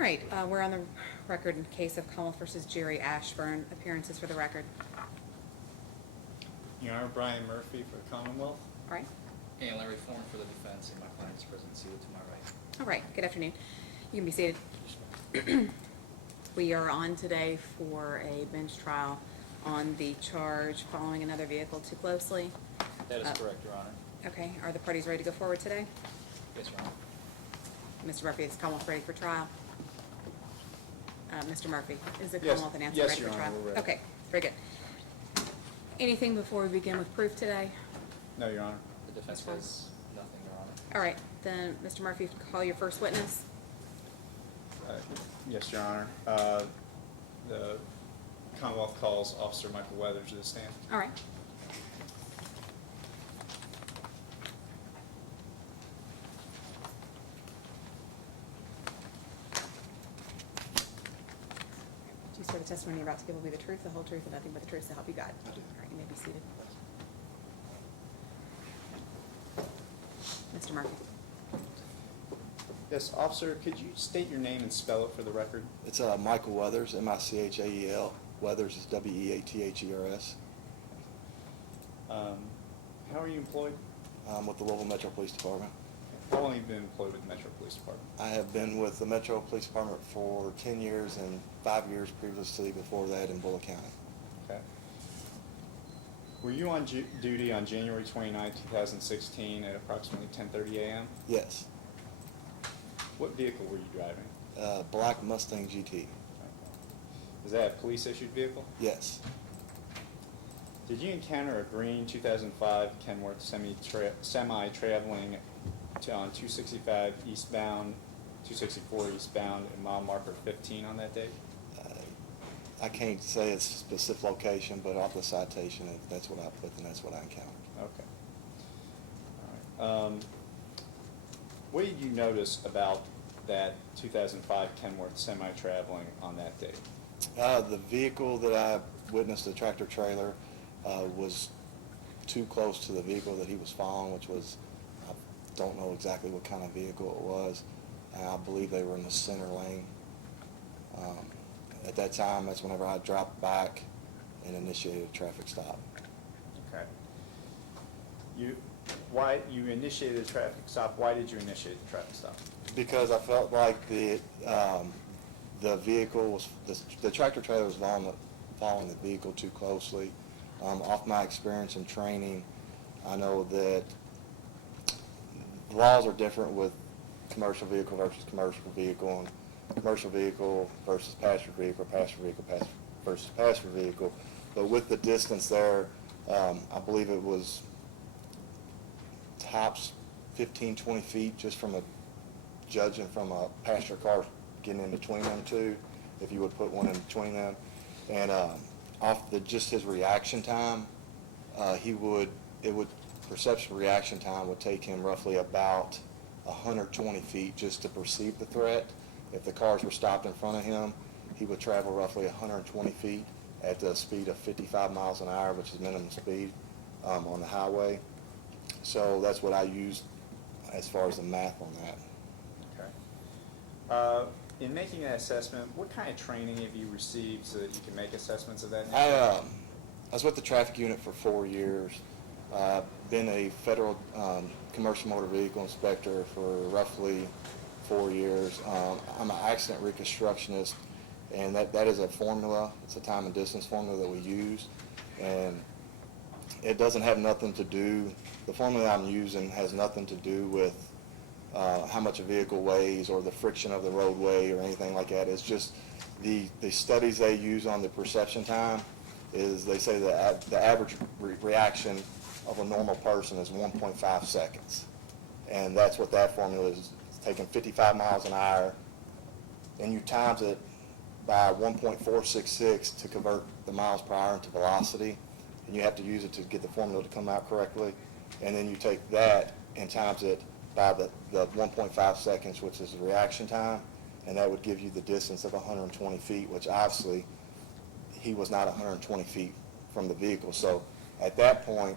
right, we're on the record in case of Commonwealth versus Jerry Ashburn. Appearances for the record. Your Honor, Brian Murphy for the Commonwealth. All right. And Larry Forman for the defense, and my client's present seated to my right. All right, good afternoon. You can be seated. We are on today for a bench trial on the charge following another vehicle too closely. That is correct, Your Honor. Okay, are the parties ready to go forward today? Yes, Your Honor. Mr. Murphy, is Commonwealth ready for trial? Mr. Murphy, is the Yes. Commonwealth and Nancy Yes, ready Your for Honor, trial? we're ready. Okay, very good. Anything before we begin with proof today? No, Your Honor. The defense That's fine. has nothing, Your Honor. All right, then, Mr. Murphy, call your first witness. Yes, Your Honor. The Commonwealth calls Officer Michael Weathers to the stand. All right. Do you swear the testimony you're about to give will be the truth, the whole truth, and nothing but the truth to help you God? I do. All right, you may be seated. Mr. Murphy. Yes, Officer, could you state your name and spell it for the record? It's Michael Weathers, M-I-C-H-A-E-L. Weathers is W-E-A-T-H-E-R-S. How are you employed? With the Louisville Metro Police Department. How long have you been employed with the Metro Police Department? I have been with the Metro Police Department for 10 years and 5 years previously before that in Bullitt County. Okay. Were you on duty on January 29, 2016 at approximately 10:30 a.m.? Yes. What vehicle were you driving? Black Mustang GT. Is that a police-issued vehicle? Yes. Did you encounter a green 2005 Kenworth semi traveling on 265 eastbound, 264 eastbound, and mile marker 15 on that date? I can't say it's a specific location, but off the citation, that's what I put, and that's what I encountered. Okay. All right. What did you notice about that 2005 Kenworth semi-traveling on that date? The vehicle that I witnessed, the tractor trailer, was too close to the vehicle that he was following, which was, I don't know exactly what kind of vehicle it was. I believe they were in the center lane. At that time, that's whenever I dropped back and initiated a traffic stop. Okay. You initiated the traffic stop. Why did you initiate the traffic stop? Because I felt like the vehicle was, the tractor trailer was following the vehicle too closely. Off my experience and training, I know that the laws are different with commercial vehicle versus commercial vehicle, and commercial vehicle versus passenger vehicle versus passenger vehicle. But with the distance there, I believe it was tops 15, 20 feet just from judging from a passenger car getting in between them two, if you would put one in between them. And off just his reaction time, perception reaction time would take him roughly about 120 feet just to perceive the threat. If the cars were stopped in front of him, he would travel roughly 120 feet at the speed of 55 miles an hour, which is minimum speed on the highway. So that's what I used as far as the math on that. Okay. In making that assessment, what kind of training have you received so that you can make assessments of that nature? I was with the traffic unit for 4 years. Been a federal commercial motor vehicle inspector for roughly 4 years. I'm an accident reconstructionist, and that is a formula. It's a time and distance formula that we use, and it doesn't have nothing to do, the formula I'm using has nothing to do with how much a vehicle weighs or the friction of the roadway or anything like that. It's just the studies they use on the perception time is they say that the average reaction of a normal person is 1.5 seconds. And that's what that formula is. It's taking 55 miles an hour, and you times it by 1.466 to convert the miles per hour into velocity, and you have to use it to get the formula to come out correctly. And then you take that and times it by the 1.5 seconds, which is the reaction time, and that would give you the distance of 120 feet, which obviously he was not 120 feet from the vehicle. So at that point,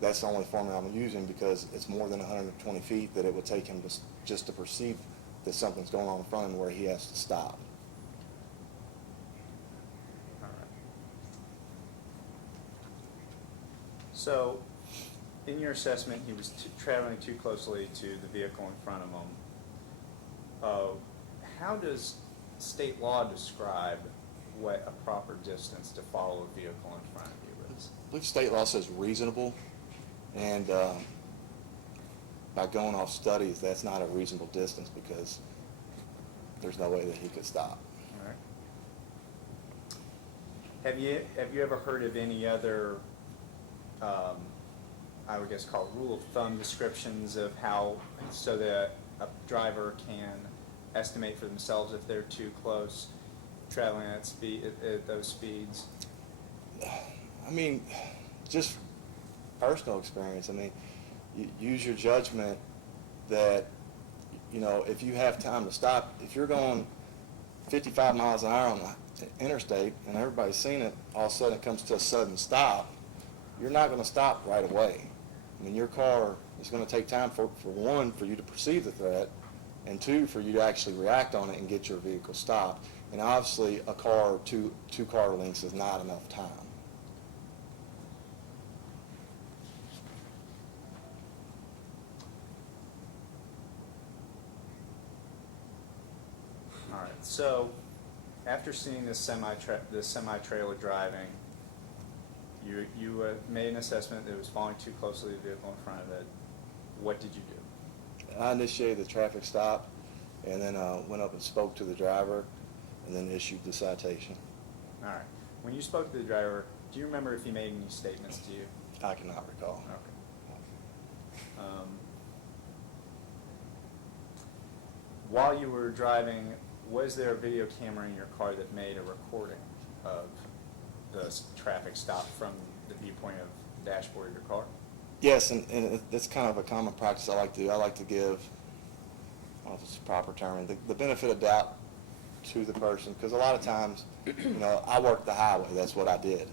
that's the only formula I'm using, because it's more than 120 feet that it would take him just to perceive that something's going on in front of him where he has to stop. All right. So, in your assessment, he was traveling too closely to the vehicle in front of him. How does state law describe what a proper distance to follow a vehicle in front of you is? I believe state law says reasonable, and by going off studies, that's not a reasonable distance because there's no way that he could stop. All right. Have you ever heard of any other, I would guess called rule of thumb descriptions of how, so that a driver can estimate for themselves if they're too close traveling at those speeds? I mean, just personal experience. I mean, you use your judgment that, you know, if you have time to stop, if you're going 55 miles an hour on the interstate and everybody's seen it, all of a sudden it comes to a sudden stop, you're not going to stop right away. I mean, your car is going to take time for one, for you to perceive the threat, and two, for you to actually react on it and get your vehicle stopped. And obviously, a car, two car lengths is not enough time. All right. So, after seeing this semi-trailer driving, you made an assessment that it was following too closely to the vehicle in front of it. What did you do? I initiated the traffic stop and then went up and spoke to the driver and then issued the citation. All right. When you spoke to the driver, do you remember if he made any statements to you? I cannot recall. Okay. While you were driving, was there a video camera in your car that made a recording of the traffic stop from the viewpoint of the dashboard of your car? Yes, and that's kind of a common practice I like to do. I like to give, I don't know if it's a proper term, the benefit of doubt to the person, because a lot of times, you know, I work the highway, that's what I did.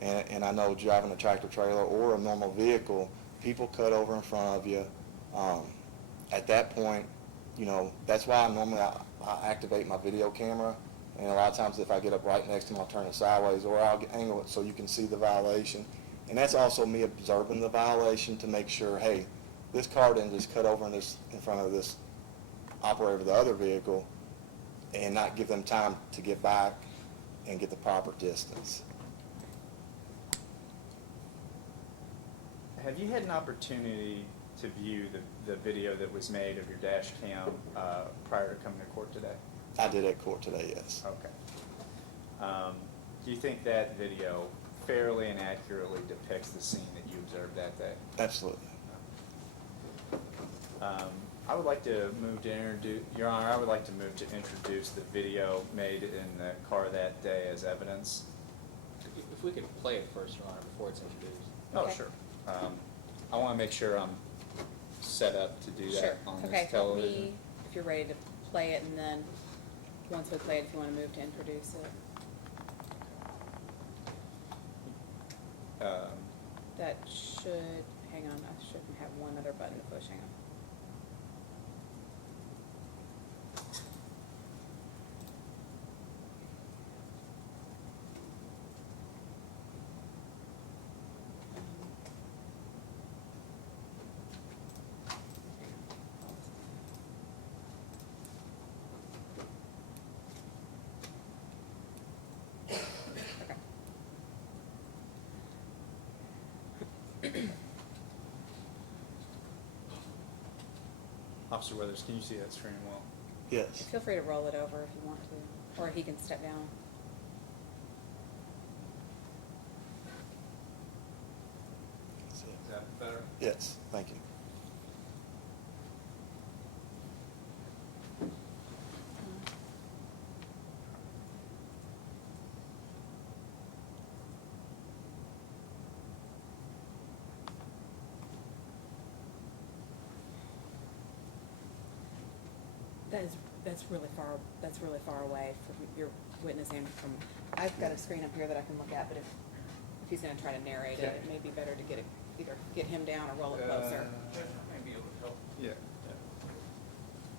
And I know driving a tractor trailer or a normal vehicle, people cut over in front of you. At that point, you know, that's why I activate my video camera, and a lot of times if I get up right next to him, I'll turn it sideways, or I'll angle it so you can see the violation. And that's also me observing the violation to make sure, hey, this car didn't just cut over in front of this operator of the other vehicle and not give them time to get back and get the proper distance. Have you had an opportunity to view the video that was made of your dash cam prior to coming to court today? I did at court today, yes. Okay. Do you think that video fairly and accurately depicts the scene that you observed that day? Absolutely. I would like to move to introduce, Your Honor, I would like to move to introduce the video made in the car that day as evidence. If we could play it first, Your Honor, before it's introduced. Oh, Okay. sure. I want to make sure I'm set up to do that Sure. on Okay, this television. me, if you're ready to play it, and then once we play it, if you want to move to introduce it. That should, hang on, I shouldn't have one other button to push, hang on. Officer Weathers, can you see that screen well? Yes. Feel free to roll it over if you want to, or he can step down. Is that better? Yes, thank you. That's really far away from your witnessing from, I've got a screen up here that I can look at, but if he's gonna try to narrate it, Yeah. it may be better to either get him down or roll it closer. Might be able to help. Yeah.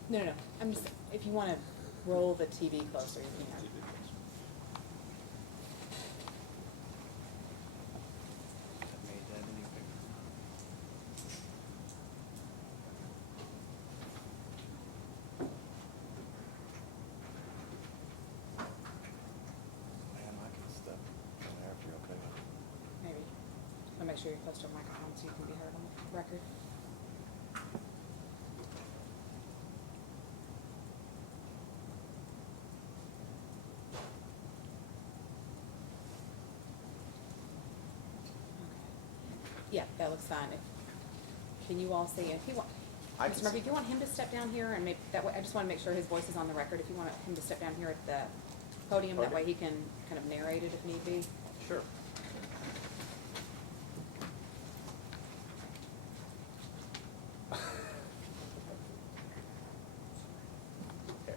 No, no, no, I'm just, if you wanna roll the TV closer, you can. Made that any bigger. Man, I can step in there if you're okay. Maybe. I'll make sure you're close to a microphone so you can be heard on the record. Yeah, that looks fine. Can you all see, if you want, I can Mr. Murphy, see. if you want him to step down here and make, that way, I just wanna make sure his voice is on the record. If you want him to step down here at the podium, that way he can kind of narrate it if need be. Sure. Okay.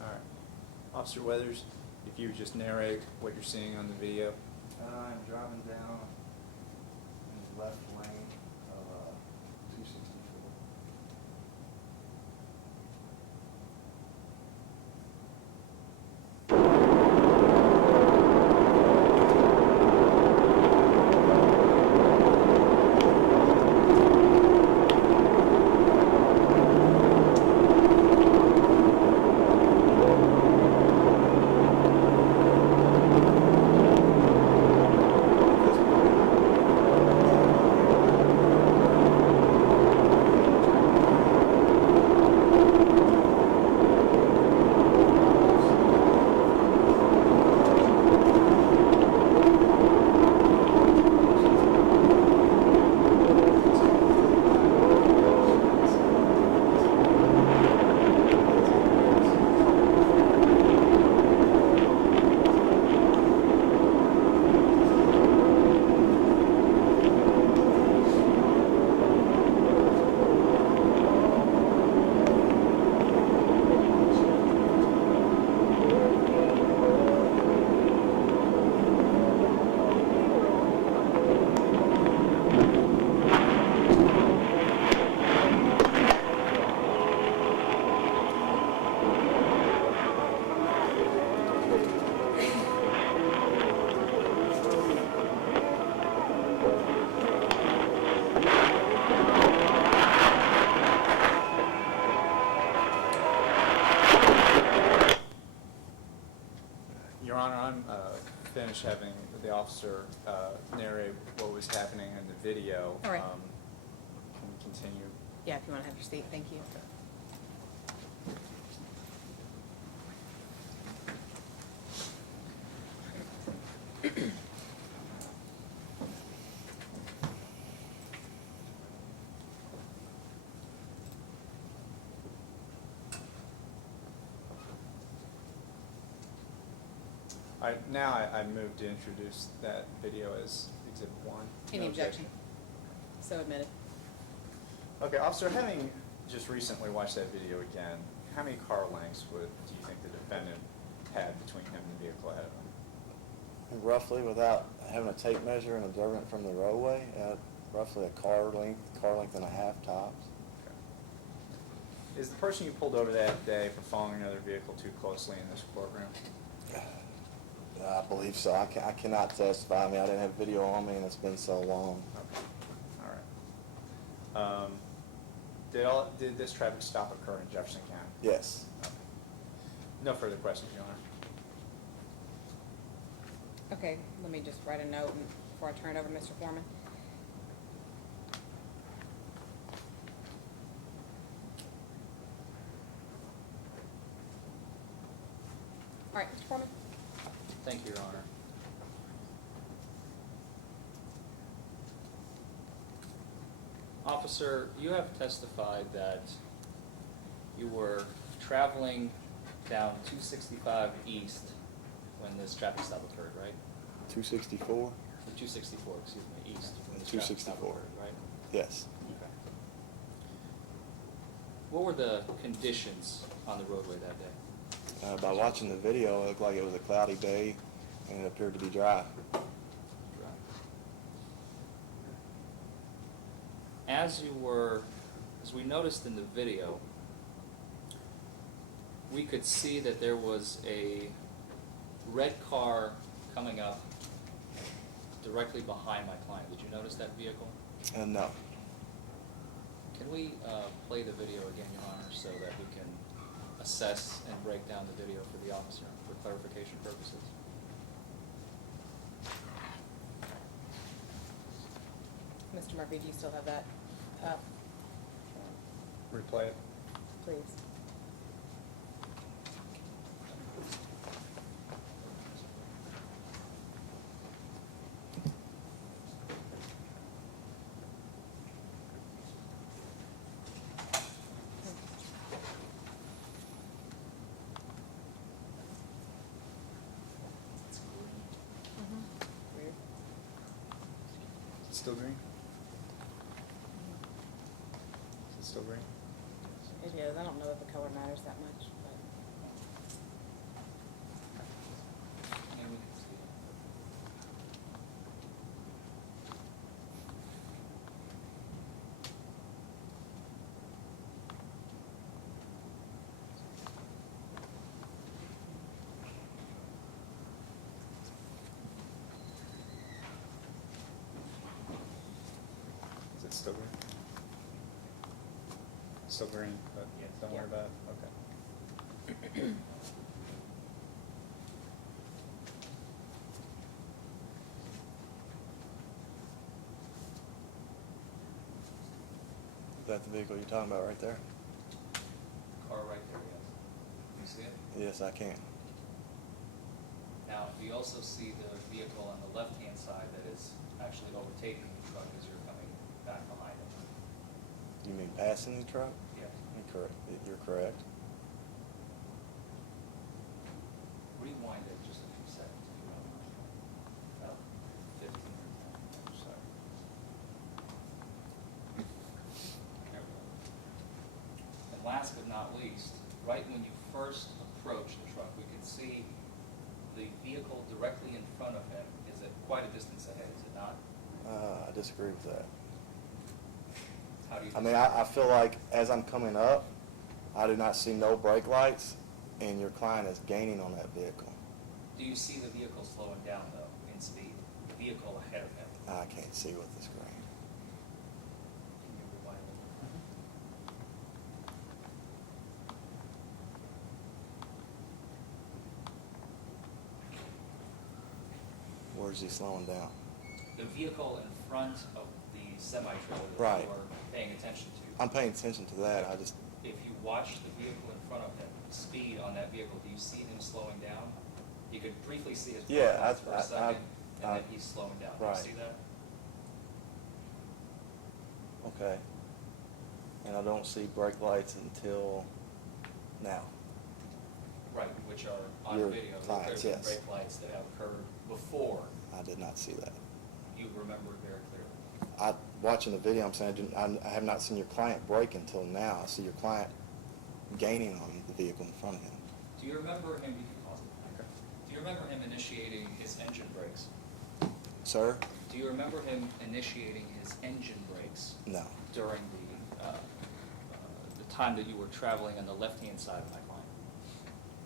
All right. Officer Weathers, if you would just narrate what you're seeing on the video. I'm driving down in the left lane of 264. Your Honor, I'm finished having the officer narrate what was happening in the video. All right. Can we continue? Yeah, if you wanna have your seat, thank you. Okay. All right, now I move to introduce that video as Exhibit 1. Any No objection? So admitted. Okay, officer, having just recently watched that video again, how many car lengths do you think the defendant had between him and the vehicle ahead of him? Roughly, without having a tape measure and observing it from the roadway, roughly a car length and a half tops. Okay. Is the person you pulled over that day for following another vehicle too closely in this courtroom? I believe so. I cannot testify. I mean, I didn't have video on me, and it's been so long. Okay, all right. Did this traffic stop occur in Jefferson County? Yes. Okay. No further questions, Your Honor. Okay, let me just write a note before I turn it over to Mr. Forman. All right, Mr. Forman? Thank you, Your Honor. Officer, you have testified that you were traveling down 265 east when this traffic stop occurred, right? 264? 264, excuse me, east when this traffic stop 264. occurred, right? Yes. Okay. What were the conditions on the roadway that day? By watching the video, it looked like it was a cloudy day, and it appeared to be dry. As we noticed in the video, we could see that there was a red car coming up directly behind my client. Did you notice that vehicle? No. Can we play the video again, Your Honor, so that we can assess and break down the video for the officer for clarification purposes? Mr. Murphy, do you still have that up? Replay it. Please. Weird. Is it still green? Is it still green? It is. I don't know if the color matters that much, but. Yeah, we can see it. Is it still green? Still green, but Yes. don't worry Yeah. about it, okay. Is that the vehicle you're talking about right there? Car right there, yes. You see it? Yes, I can. Now, we also see the vehicle on the left-hand side that is actually overtaking the truck as you're coming back behind it. You mean passing the truck? Yes. You're correct. Rewind it just a few seconds, if you don't mind. About 15 or 10, I'm sorry. There we go. And last but not least, right when you first approach the truck, we can see the vehicle directly in front of him is at quite a distance ahead, is it not? I disagree with that. How do you? I mean, I feel like as I'm coming up, I do not see no brake lights, and your client is gaining on that vehicle. Do you see the vehicle slowing down, though, in speed? The vehicle ahead of him? I can't see with the screen. Can you rewind it? Where's he slowing down? The vehicle in front of the semi-trailer that Right. you are paying attention to. I'm paying attention to that. I just, If you watch the vehicle in front of him, speed on that vehicle, do you see him slowing down? You could briefly see his Yeah, brake lights for a second, and I- then he's slowing down. Do right. you see that? okay. And I don't see brake lights until now. Right, which are on Your video. clients, There's yes. brake lights that have occurred before. I did not see that. You remember it very clearly. Watching the video, I'm saying I have not seen your client brake until now. I see your client gaining on the vehicle in front of him. Do you remember him, you can pause it. Do you remember him initiating his engine brakes? Sir? Do you remember him initiating his engine brakes No. during the time that you were traveling on the left-hand side of my client?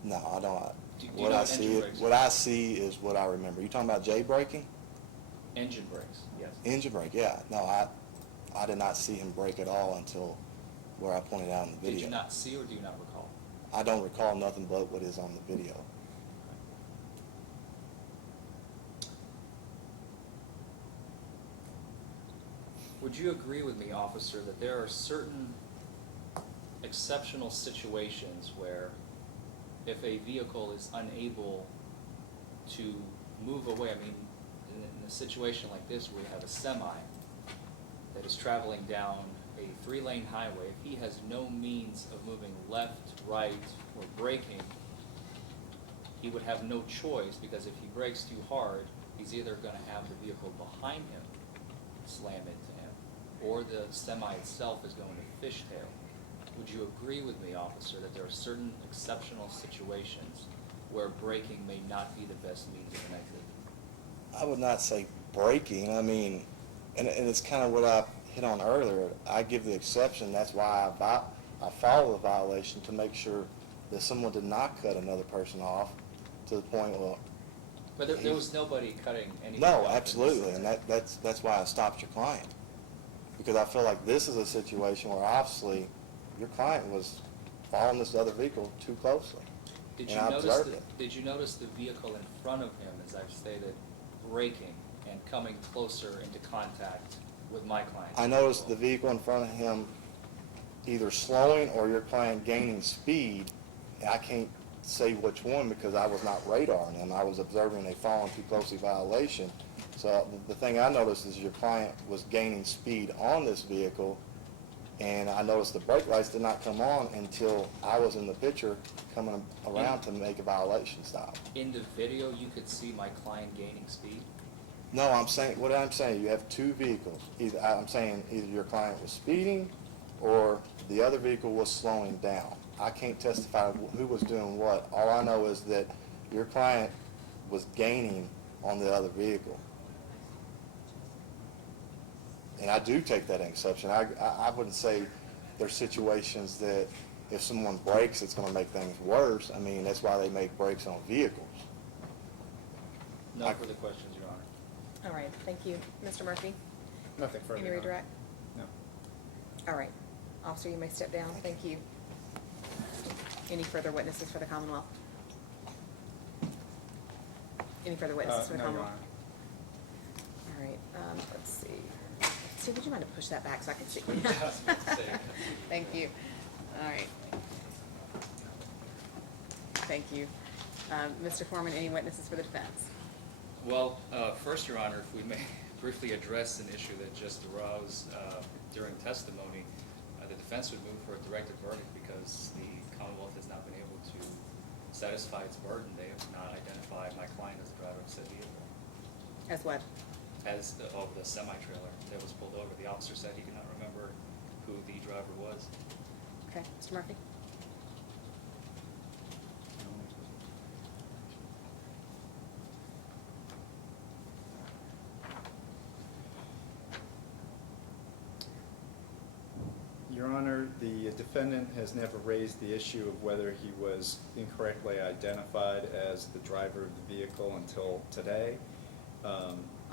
No, I don't. Do you What know I what see, engine brakes what are? I see is what I remember. You talking about J braking? Engine brakes, yes. Engine brake, yeah. No, I did not see him brake at all until where I pointed out in the video. Did you not see or do you not recall? I don't recall nothing but what is on the video. Would you agree with me, officer, that there are certain exceptional situations where if a vehicle is unable to move away, I mean, in a situation like this where you have a semi that is traveling down a 3-lane highway, if he has no means of moving left, right, or braking, he would have no choice, because if he brakes too hard, he's either going to have the vehicle behind him slam into him, or the semi itself is going to fishtail. would you agree with me, officer, that there are certain exceptional situations where braking may not be the best means of an exit? I would not say breaking. I mean, and it's kind of what I hit on earlier. I give the exception. That's why I follow the violation to make sure that someone did not cut another person off to the point, well. But there was nobody cutting anybody No, off. absolutely, and that's why I stopped your client. Because I feel like this is a situation where obviously your client was following this other vehicle too closely. Did and you I notice observed it. Did you notice the vehicle in front of him, as I've stated, braking and coming closer into contact with my client? I noticed the vehicle in front of him either slowing or your client gaining speed. I can't say which one because I was not radaring him. I was observing a following too closely violation. So the thing I noticed is your client was gaining speed on this vehicle, and I noticed the brake lights did not come on until I was in the picture coming around to make a violation stop. In the video, you could see my client gaining speed? No, I'm saying, what I'm saying, you have two vehicles. I'm saying either your client was speeding or the other vehicle was slowing down. I can't testify who was doing what. All I know is that your client was gaining on the other vehicle. And I do take that exception. I wouldn't say there's situations that if someone brakes, it's going to make things worse. I mean, that's why they make brakes on vehicles. No further questions, Your Honor. All right, thank you. Mr. Murphy? Nothing further. Any Your Honor. redirect? No. All right. Officer, you may step down. Thank you. Any further witnesses for the Commonwealth? Any further witnesses for the No, Your Commonwealth? Honor. All right, let's see. Steve, would you mind to push that back so I can see? I was about to say. Thank you. All right. Thank you. Mr. Forman, any witnesses for the defense? Well, first, Your Honor, if we may briefly address an issue that just arose during testimony, the defense would move for a directed verdict because the Commonwealth has not been able to satisfy its burden. They have not identified my client as the driver of said vehicle. As what? As the semi-trailer that was pulled over. The officer said he could not remember who the driver was. Okay, Mr. Murphy? Your Honor, the defendant has never raised the issue of whether he was incorrectly identified as the driver of the vehicle until today.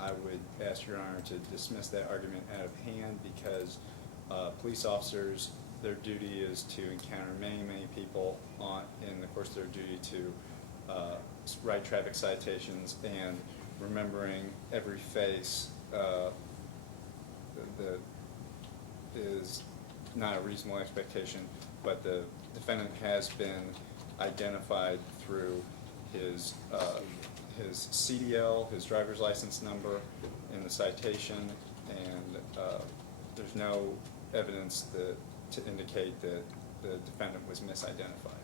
I would ask Your Honor to dismiss that argument out of hand because police officers, their duty is to encounter many, many people in the course of their duty to write traffic citations, and remembering every face that is not a reasonable expectation, but the defendant has been identified through his CDL, his driver's license number in the citation, and there's no evidence to indicate that the defendant was misidentified.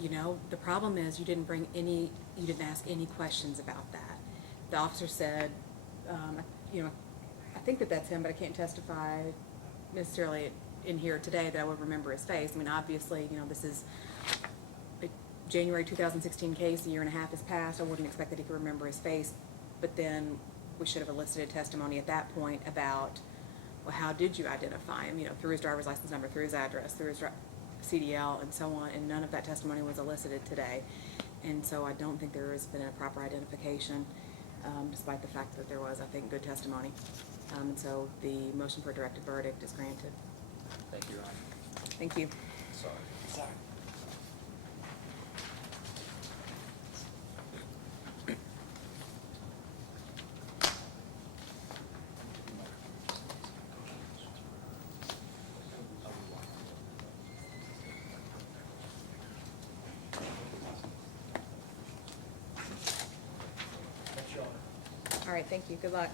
You know, the problem is you didn't ask any questions about that. The officer said, I think that's him, but I can't testify necessarily in here today that I would remember his face. I mean, obviously, this is a January 2016 case, a year and a half has passed. I wouldn't expect that he could remember his face, but then we should have elicited testimony at that point about, well, how did you identify him, through his driver's license number, through his address, through his CDL, and so on, and none of that testimony was elicited today. And so I don't think there has been a proper identification, despite the fact that there was, I think, good testimony. And so the motion for a directed verdict is granted. Thank you, Your Honor. Thank you. Sorry. All right, thank you. Good luck.